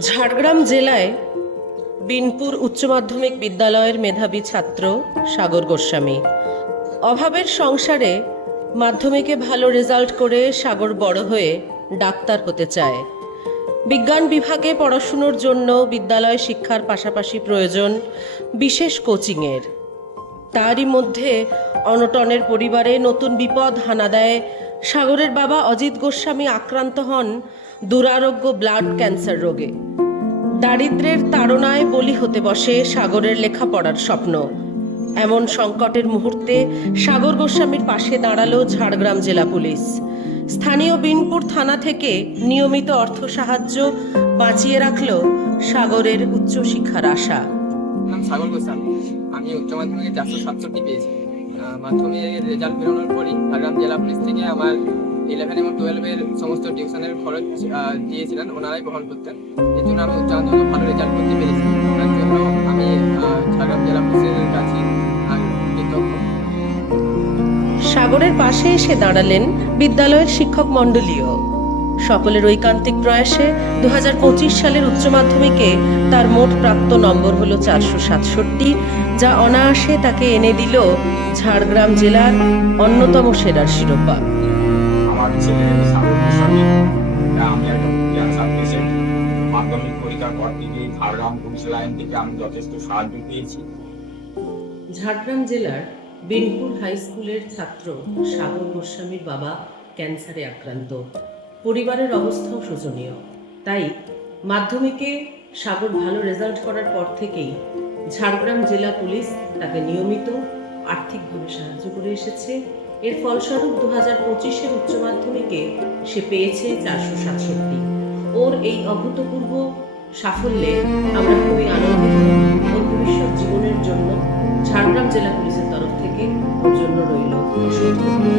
ঝাড়গ্রাম জেলায় বিনপুর উচ্চ মাধ্যমিক বিদ্যালয়ের মেধাবী ছাত্র সাগর গোস্বামী। অভাবের সংসারে মাধ্যমিকে ভালো রেজাল্ট করে সাগর বড় হয়ে ডাক্তার হতে চায়। বিজ্ঞান বিভাগে পড়াশুনোর জন্য বিদ্যালয় শিক্ষার পাশাপাশি প্রয়োজন বিশেষ কোচিংয়ের। তারই মধ্যে অনটনের পরিবারে নতুন বিপদ হানা দেয় সাগরের বাবা অজিত গোস্বামী আক্রান্ত হন দুরারোগ্য ব্লাড ক্যান্সার রোগে। দারিদ্রের তাড়নায় বলি হতে বসে সাগরের লেখাপড়ার স্বপ্ন। এমন সংকটের মুহূর্তে সাগর গোস্বামীর পাশে দাঁড়াল ঝাড়গ্রাম জেলা পুলিশ। স্থানীয় বিনপুর থানা থেকে নিয়মিত অর্থ সাহায্য বাঁচিয়ে রাখল সাগরের উচ্চশিক্ষার আশা। নাম সাগর গোস্বামী। আমি উচ্চ মাধ্যমিকে চারশো সাতষট্টি পেয়েছি। মাধ্যমিকের রেজাল্ট বেরোনোর পরই ঝাড়গ্রাম জেলা পুলিশ থেকে আমার ইলেভেন এবং টুয়েলভের সমস্ত টিউশনের খরচ দিয়েছিলেন। ওনারাই বহন করতেন। এর জন্য আমি উচ্চ মাধ্যমিকে ভালো রেজাল্ট করতে পেরেছি। তার জন্য আমি ঝাড়গ্রাম জেলা পুলিশের কাছে সাগরের পাশে এসে দাঁড়ালেন বিদ্যালয়ের শিক্ষক মণ্ডলীয় সকলের ঐকান্তিক প্রয়াসে দু হাজার পঁচিশ সালের উচ্চ মাধ্যমিকে তার মোট প্রাপ্ত নম্বর হল চারশো সাতষট্টি, যা অনায়াসে তাকে এনে দিল ঝাড়গ্রাম জেলার অন্যতম সেরার শিরোপা। মাধ্যমিক পরীক্ষার পর থেকে ঝাড়গ্রাম পুলিশ লাইন থেকে আমি যথেষ্ট সাহায্য পেয়েছি। ঝাড়গ্রাম জেলার বিনপুর হাই স্কুলের ছাত্র সাগর গোস্বামীর বাবা ক্যান্সারে আক্রান্ত। পরিবারের অবস্থাও শোচনীয়। তাই মাধ্যমিকে সাগর ভালো রেজাল্ট করার পর থেকেই ঝাড়গ্রাম জেলা পুলিশ তাকে নিয়মিত আর্থিকভাবে সাহায্য করে এসেছে। এর ফলস্বরূপ দু হাজার পঁচিশের উচ্চ মাধ্যমিকে সে পেয়েছে চারশো সাতষট্টি। ওর এই অভূতপূর্ব সাফল্যে আমরা খুবই আনন্দিত। ওর ভবিষ্যৎ জীবনের জন্য ঝাড়গ্রাম জেলা পুলিশের তরফ থেকে ওর জন্য রইল অসংখ্য